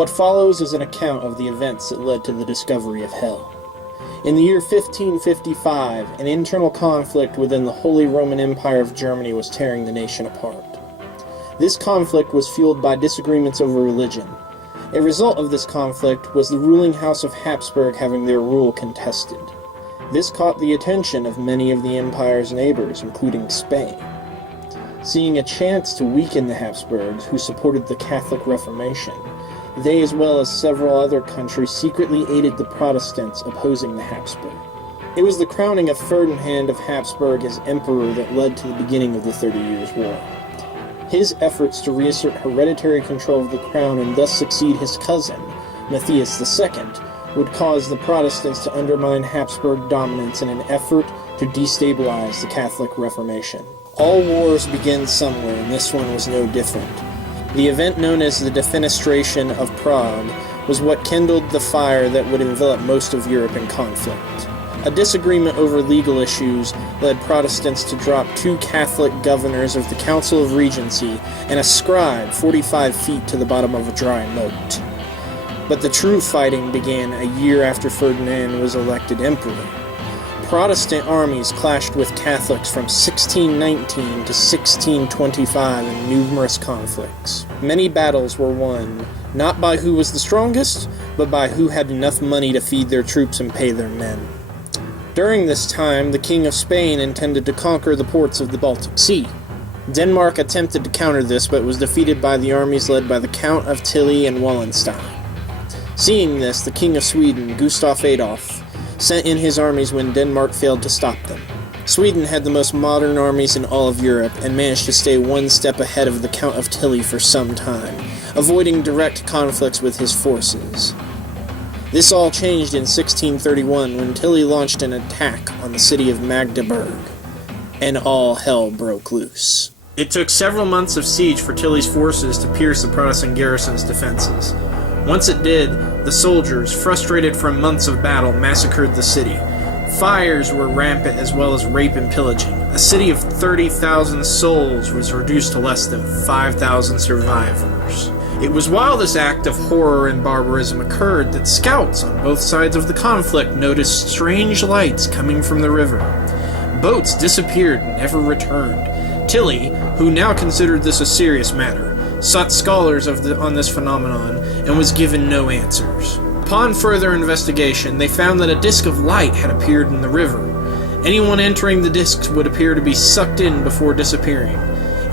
What follows is an account of the events that led to the discovery of Hell. In the year 1555, an internal conflict within the Holy Roman Empire of Germany was tearing the nation apart. This conflict was fueled by disagreements over religion. A result of this conflict was the ruling House of Habsburg having their rule contested. This caught the attention of many of the empire's neighbors, including Spain. Seeing a chance to weaken the Habsburgs, who supported the Catholic Reformation, they, as well as several other countries, secretly aided the Protestants opposing the Habsburg. It was the crowning of Ferdinand of Habsburg as emperor that led to the beginning of the 30 Years' War. His efforts to reassert hereditary control of the crown and thus succeed his cousin, Matthias II, would cause the Protestants to undermine Habsburg dominance in an effort to destabilize the Catholic Reformation. All wars begin somewhere, and this one was no different. The event known as the Defenestration of Prague was what kindled the fire that would envelop most of Europe in conflict. A disagreement over legal issues led Protestants to drop 2 Catholic governors of the Council of Regency and a scribe 45 feet to the bottom of a dry moat. But the true fighting began a year after Ferdinand was elected emperor. Protestant armies clashed with Catholics from 1619 to 1625 in numerous conflicts. Many battles were won, not by who was the strongest, but by who had enough money to feed their troops and pay their men. During this time, the King of Spain intended to conquer the ports of the Baltic Sea. Denmark attempted to counter this, but was defeated by the armies led by the Count of Tilly and Wallenstein. Seeing this, the King of Sweden, Gustav Adolf, sent in his armies when Denmark failed to stop them. Sweden had the most modern armies in all of Europe and managed to stay one step ahead of the Count of Tilly for some time, avoiding direct conflicts with his forces. This all changed in 1631 when Tilly launched an attack on the city of Magdeburg, and all hell broke loose. It took several months of siege for Tilly's forces to pierce the Protestant garrison's defenses. Once it did, the soldiers, frustrated from months of battle, massacred the city. Fires were rampant as well as rape and pillaging. A city of 30,000 souls was reduced to less than 5,000 survivors. It was while this act of horror and barbarism occurred that scouts on both sides of the conflict noticed strange lights coming from the river. Boats disappeared and never returned. Tilly, who now considered this a serious matter, sought scholars on this phenomenon and was given no answers. Upon further investigation, they found that a disk of light had appeared in the river. Anyone entering the disk would appear to be sucked in before disappearing.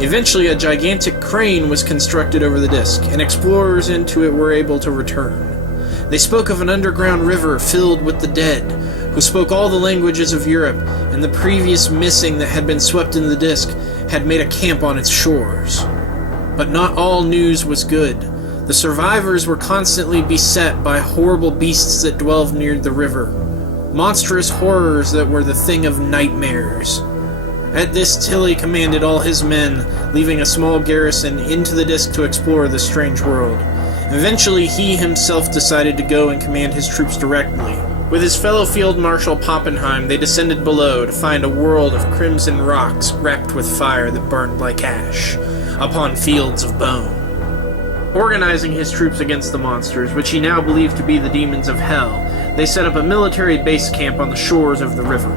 Eventually, a gigantic crane was constructed over the disk, and explorers into it were able to return. They spoke of an underground river filled with the dead, who spoke all the languages of Europe, and the previous missing that had been swept in the disk had made a camp on its shores. But not all news was good. The survivors were constantly beset by horrible beasts that dwelled near the river. Monstrous horrors that were the thing of nightmares. At this, Tilly commanded all his men, leaving a small garrison into the disk to explore this strange world. Eventually, he himself decided to go and command his troops directly. With his fellow Field Marshal Pappenheim, they descended below to find a world of crimson rocks wrapped with fire that burned like ash upon fields of bone. Organizing his troops against the monsters, which he now believed to be the demons of hell, they set up a military base camp on the shores of the river.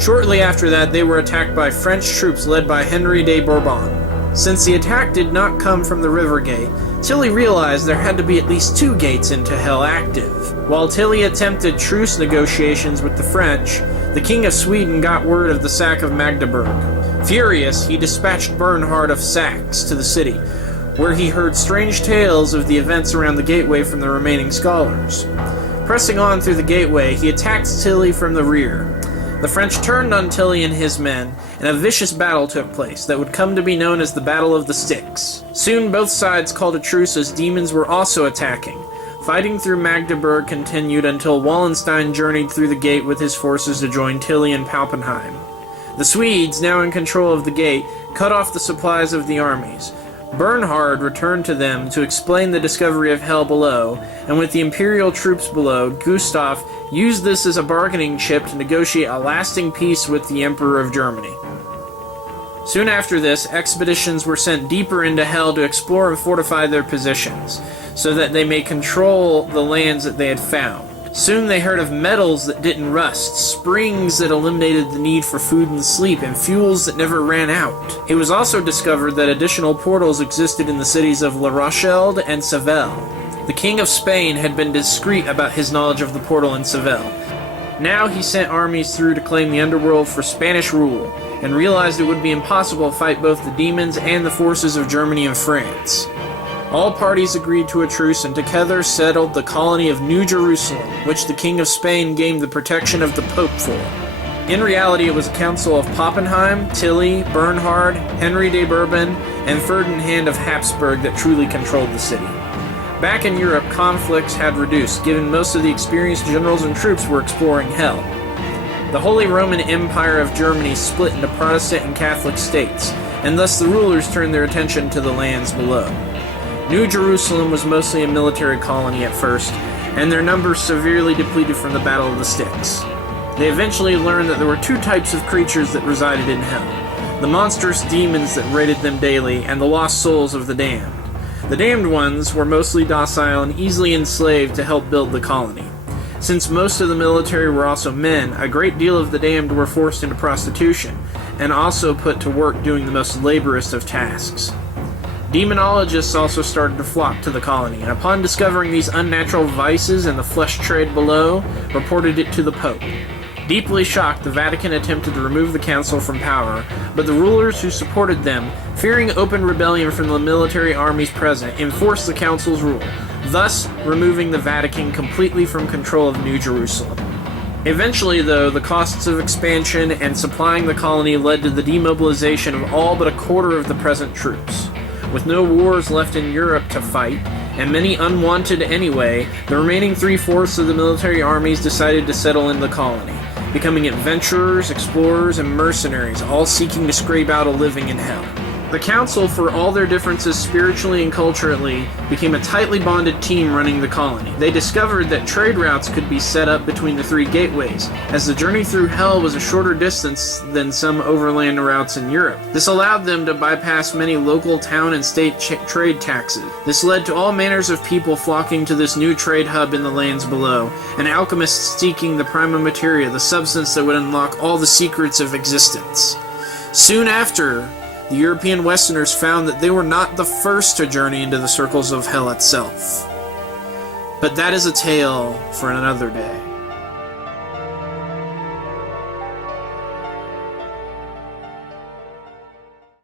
Shortly after that, they were attacked by French troops led by Henry de Bourbon. Since the attack did not come from the river gate, Tilly realized there had to be at least 2 gates into hell active. While Tilly attempted truce negotiations with the French, the King of Sweden got word of the sack of Magdeburg. Furious, he dispatched Bernhard of Saxe to the city, where he heard strange tales of the events around the gateway from the remaining scholars. Pressing on through the gateway, he attacked Tilly from the rear. The French turned on Tilly and his men, and a vicious battle took place that would come to be known as the Battle of the Styx. Soon both sides called a truce as demons were also attacking. Fighting through Magdeburg continued until Wallenstein journeyed through the gate with his forces to join Tilly and Pappenheim. The Swedes, now in control of the gate, cut off the supplies of the armies. Bernhard returned to them to explain the discovery of hell below, and with the imperial troops below, Gustav used this as a bargaining chip to negotiate a lasting peace with the Emperor of Germany. Soon after this, expeditions were sent deeper into Hell to explore and fortify their positions, so that they may control the lands that they had found. Soon they heard of metals that didn't rust, springs that eliminated the need for food and sleep, and fuels that never ran out. It was also discovered that additional portals existed in the cities of La Rochelle and Seville. The King of Spain had been discreet about his knowledge of the portal in Seville. Now he sent armies through to claim the underworld for Spanish rule, and realized it would be impossible to fight both the demons and the forces of Germany and France. All parties agreed to a truce and together settled the colony of New Jerusalem, which the King of Spain gained the protection of the Pope for. In reality, it was a council of Pappenheim, Tilly, Bernhard, Henry de Bourbon, and Ferdinand of Habsburg that truly controlled the city. Back in Europe, conflicts had reduced, given most of the experienced generals and troops were exploring Hell. The Holy Roman Empire of Germany split into Protestant and Catholic states, and thus the rulers turned their attention to the lands below. New Jerusalem was mostly a military colony at first, and their numbers severely depleted from the Battle of the Sticks. They eventually learned that there were two types of creatures that resided in Hell: the monstrous demons that raided them daily, and the lost souls of the damned. The damned ones were mostly docile and easily enslaved to help build the colony. Since most of the military were also men, a great deal of the damned were forced into prostitution, and also put to work doing the most laborious of tasks. Demonologists also started to flock to the colony, and upon discovering these unnatural vices and the flesh trade below, reported it to the Pope. Deeply shocked, the Vatican attempted to remove the council from power, but the rulers who supported them, fearing open rebellion from the military armies present, enforced the council's rule, thus removing the Vatican completely from control of New Jerusalem. Eventually, though, the costs of expansion and supplying the colony led to the demobilization of all but a quarter of the present troops. With no wars left in Europe to fight, and many unwanted anyway, the remaining 3/4 of the military armies decided to settle in the colony, becoming adventurers, explorers, and mercenaries, all seeking to scrape out a living in Hell. The council, for all their differences spiritually and culturally, became a tightly bonded team running the colony. They discovered that trade routes could be set up between the three gateways, as the journey through Hell was a shorter distance than some overland routes in Europe. This allowed them to bypass many local town and state trade taxes. This led to all manners of people flocking to this new trade hub in the lands below, and alchemists seeking the prima materia, the substance that would unlock all the secrets of existence. Soon after, the European Westerners found that they were not the first to journey into the circles of Hell itself. But that is a tale for another day.